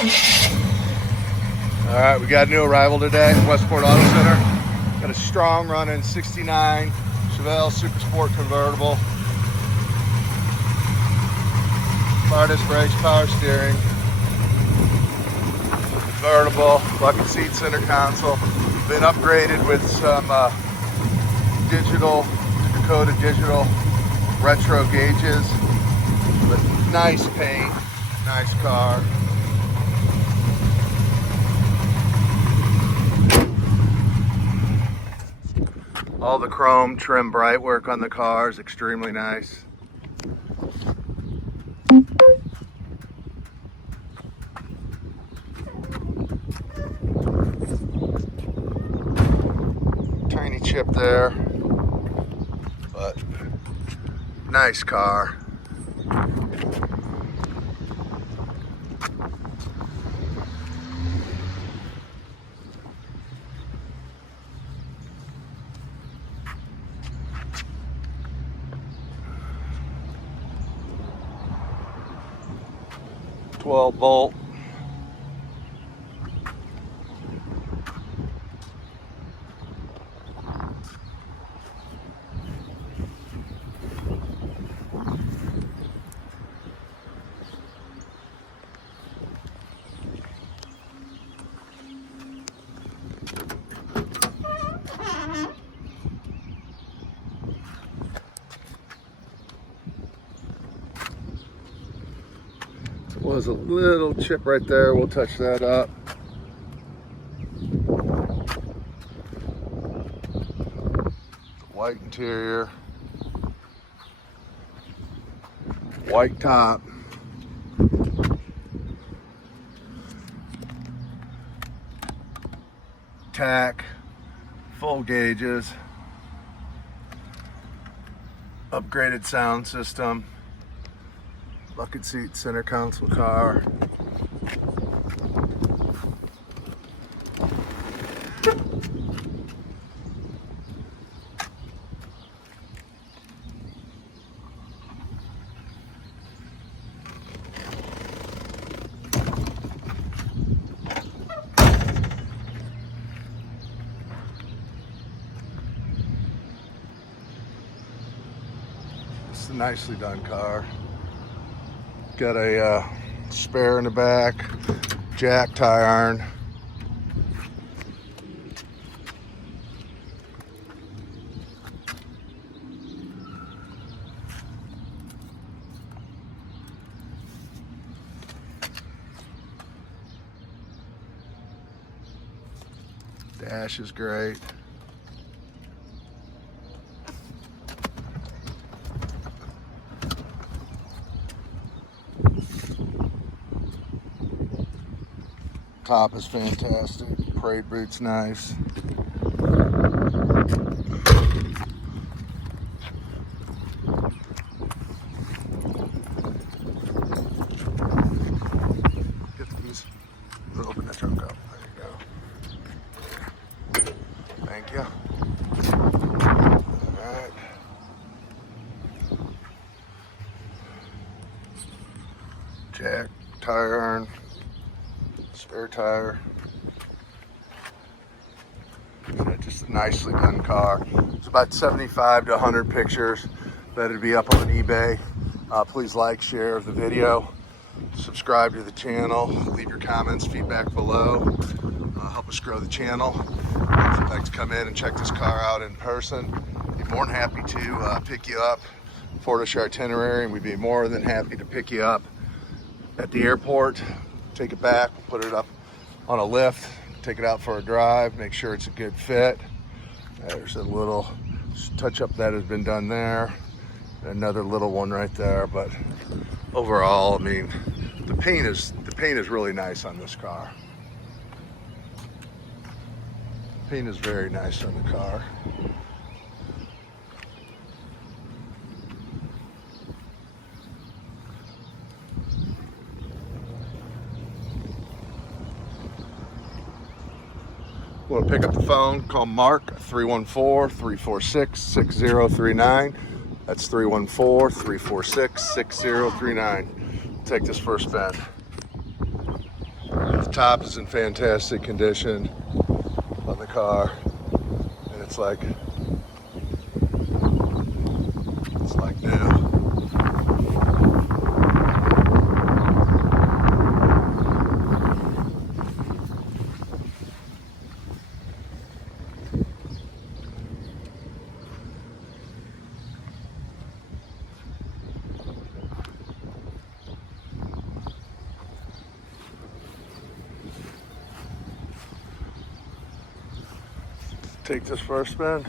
All right, we got a new arrival today, Westport Auto Center. Got a strong running 69 Chevelle Super Sport Convertible. Power disc brakes, power steering. Convertible, bucket seat, center console. Been upgraded with some digital, Dakota digital retro gauges. But nice paint, nice car. All the chrome trim bright work on the car is extremely nice. Tiny chip there, but nice car. Bolt. Was a little chip right there. We'll touch that up. White interior, white top, tack, full gauges, upgraded sound system. Bucket seat, center console car. It's a nicely done car. Got a spare in the back, jack tire iron. Dash is great. Top is fantastic. Parade boot's nice. Get these. Open the trunk up. There you go. Thank you. All right. Jack, tire iron. Spare tire. Just a nicely done car. It's about 75 to 100 pictures that'll be up on eBay. Please like, share the video, subscribe to the channel, leave your comments, feedback below. Help us grow the channel. If you'd like to come in and check this car out in person, be more than happy to pick you up, forward us your itinerary, and we'd be more than happy to pick you up at the airport. Take it back, put it up on a lift, take it out for a drive, make sure it's a good fit. There's a little touch up that has been done there. Another little one right there, but overall, I mean, the paint is really nice on this car. The paint is very nice on the car. Want to pick up the phone, call Mark, 314-346-6039. That's 314-346-6039. Take this first spin. top is in fantastic condition on the car, and it's like new. Take this for a spin.